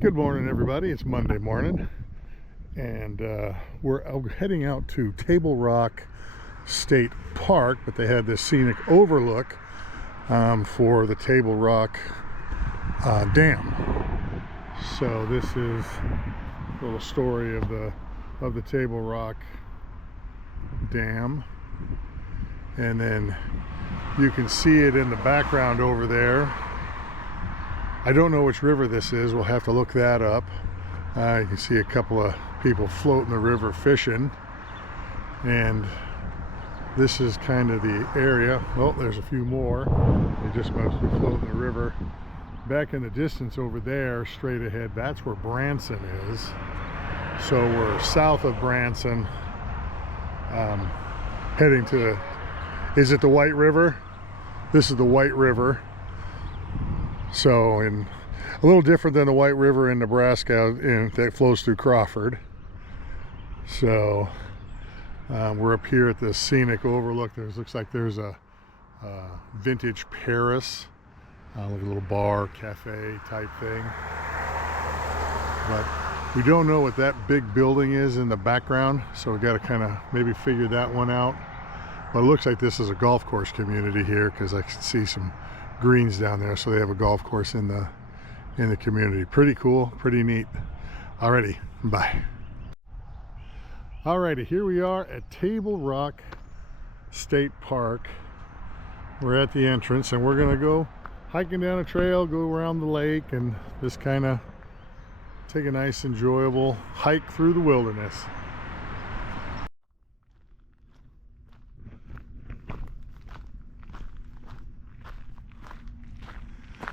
Good morning, everybody. It's Monday morning, and we're heading out to Table Rock State Park, but they had this scenic overlook for the Table Rock Dam. So this is a little story of the Table Rock Dam, and then you can see it in the background over there. I don't know which river this is. We'll have to look that up. You can see a couple of people floating the river fishing, and this is kind of the area. Well, there's a few more. They just must be floating the river. Back in the distance over there, straight ahead, that's where Branson is. So we're south of Branson, heading to, is it the White River? This is the White River. So, a little different than the White River in Nebraska that flows through Crawford. So, we're up here at this scenic overlook. Looks like there's a vintage Paris, like a little bar, cafe type thing. But we don't know what that big building is in the background, so we got to kind of maybe figure that one out. But it looks like this is a golf course community here, because I can see some greens down there, so they have a golf course in the community. Pretty cool, pretty neat. Alrighty, bye. Alrighty, here we are at Table Rock State Park. We're at the entrance, and we're gonna go hiking down a trail, go around the lake, and just kind of take a nice, enjoyable hike through the wilderness.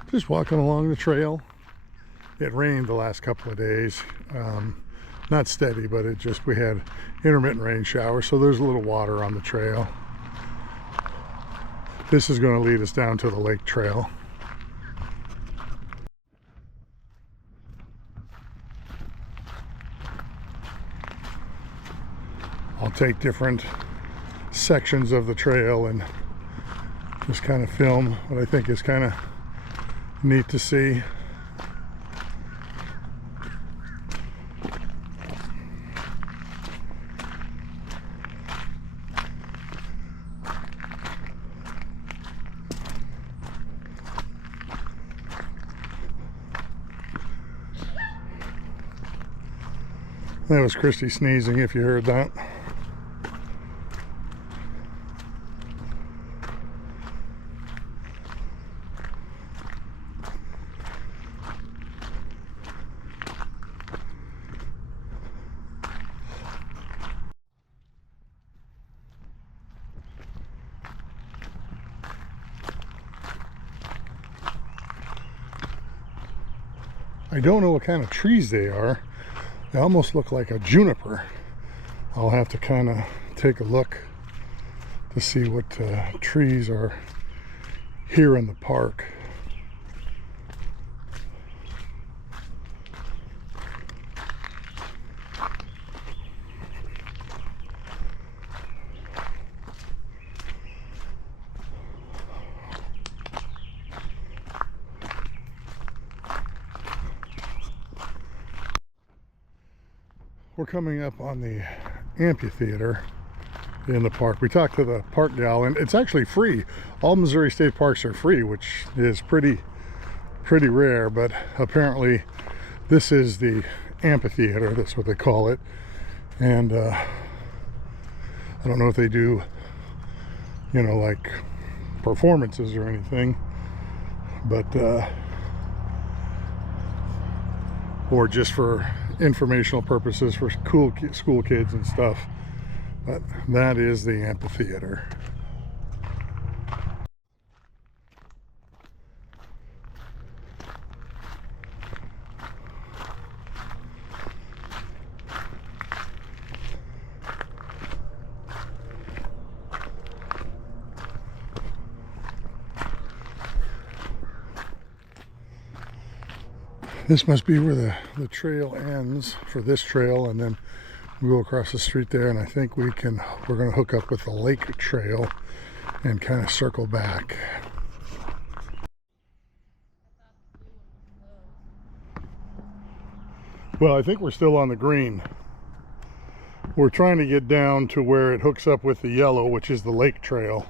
Just walking along the trail. It rained the last couple of days. Not steady, but we had intermittent rain showers, so there's a little water on the trail. This is going to lead us down to the lake trail. I'll take different sections of the trail and just kind of film what I think is kind of neat to see. That was Christy sneezing, if you heard that. I don't know what kind of trees they are. They almost look like a juniper. I'll have to kind of take a look to see what trees are here in the park. We're coming up on the amphitheater in the park. We talked to the park gal, and it's actually free. All Missouri state parks are free, which is pretty rare, but apparently this is the amphitheater. That's what they call it. And I don't know if they do, you know, like performances or anything, but or just for informational purposes for cool school kids and stuff. But that is the amphitheater. This must be where the trail ends for this trail, and then we go across the street there, and I think we're going to hook up with the lake trail and kind of circle back. Well, I think we're still on the green. We're trying to get down to where it hooks up with the yellow, which is the lake trail.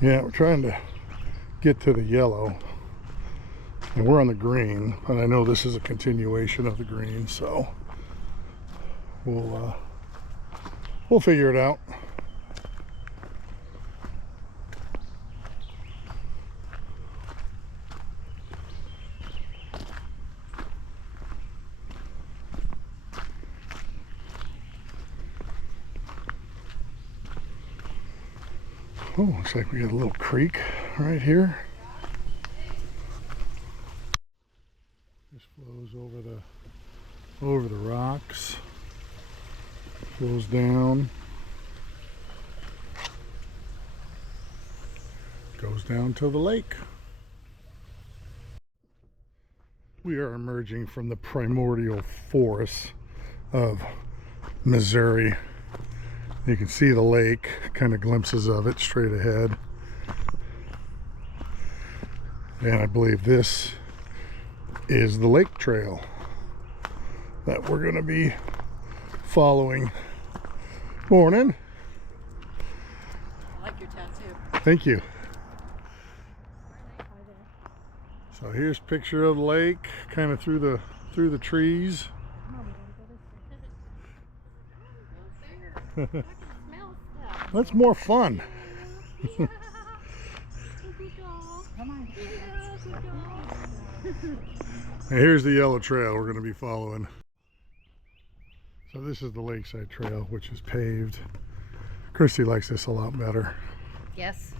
Yeah, we're trying to get to the yellow, and we're on the green, and I know this is a continuation of the green, so we'll figure it out. Oh, looks like we got a little creek right here. Just flows over the rocks. Flows down. Goes down to the lake. We are emerging from the primordial forests of Missouri. You can see the lake, kind of glimpses of it straight ahead. And I believe this is the lake trail that we're going to be following. Morning. I like your tattoo. Thank you. So here's a picture of the lake, kind of through the trees. That's more fun. Yeah. And here's the yellow trail we're going to be following. So this is the lakeside trail, which is paved. Christy likes this a lot better. Yes.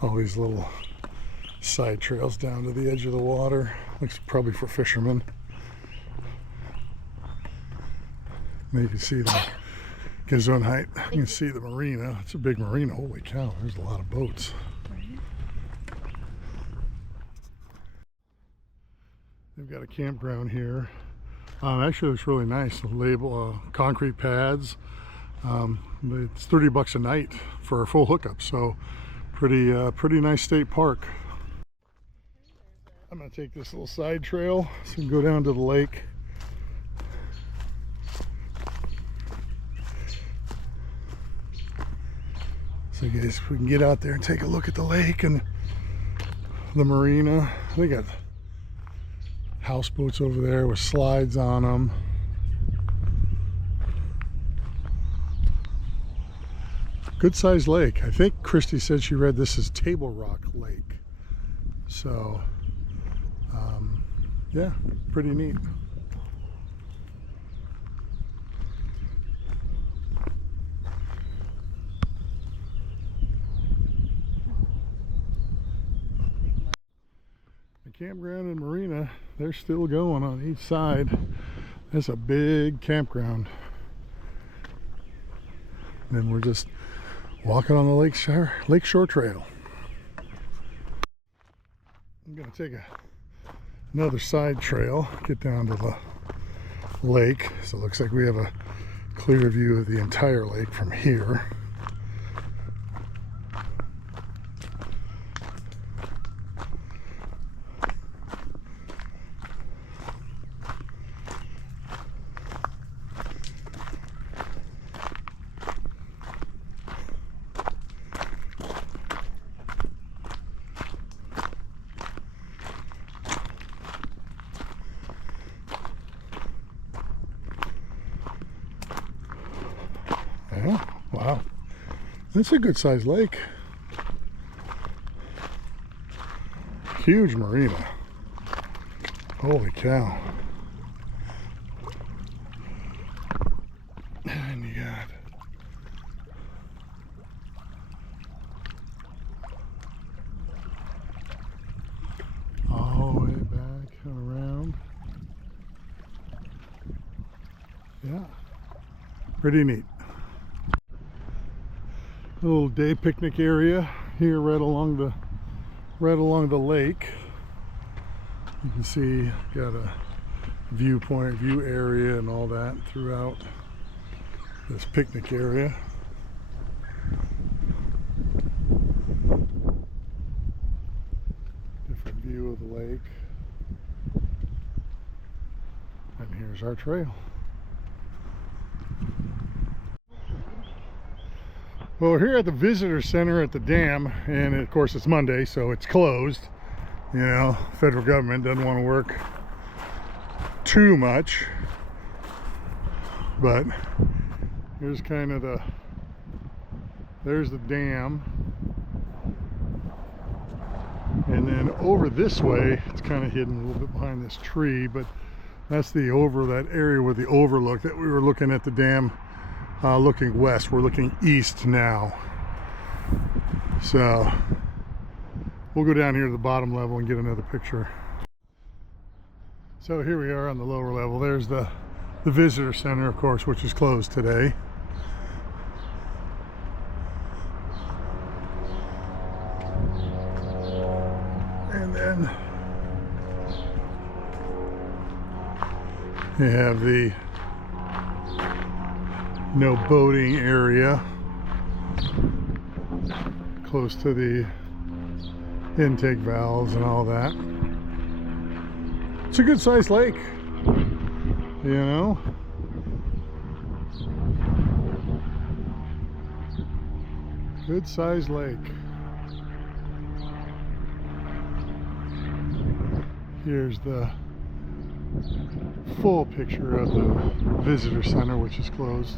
All these little side trails down to the edge of the water. Looks probably for fishermen. And you can see the Gazon height. You can see the marina. It's a big marina. Holy cow, there's a lot of boats. They've got a campground here. Actually, it looks really nice. Label concrete pads. It's $30 a night for a full hookup. So pretty nice state park. I'm gonna take this little side trail so we can go down to the lake. So guys, we can get out there and take a look at the lake and the marina. They got houseboats over there with slides on them. Good sized lake. I think Christy said she read this is Table Rock Lake. So yeah, pretty neat. The campground and marina, they're still going on each side. That's a big campground. And then we're just walking on the lakeshore trail. I'm gonna take another side trail, get down to the lake. So it looks like we have a clear view of the entire lake from here. Yeah, wow. That's a good sized lake. Huge marina. Holy cow. And you got all the way back and around. Pretty neat. A little day picnic area here right along the lake. You can see got a viewpoint, view area and all that throughout this picnic area. Different view of the lake. And here's our trail. Well, we're here at the visitor center at the dam, and of course it's Monday, so it's closed. You know, federal government doesn't want to work too much, but here's kind of there's the dam, and then over this way it's kind of hidden a little bit behind this tree, but that's that area with the overlook that we were looking at the dam, looking west. We're looking east now, so we'll go down here to the bottom level and get another picture. So here we are on the lower level. There's the visitor center, of course, which is closed today. And then you have the no boating area close to the intake valves and all that. It's a good sized lake, you know. Good sized lake. Here's the full picture of the visitor center, which is closed.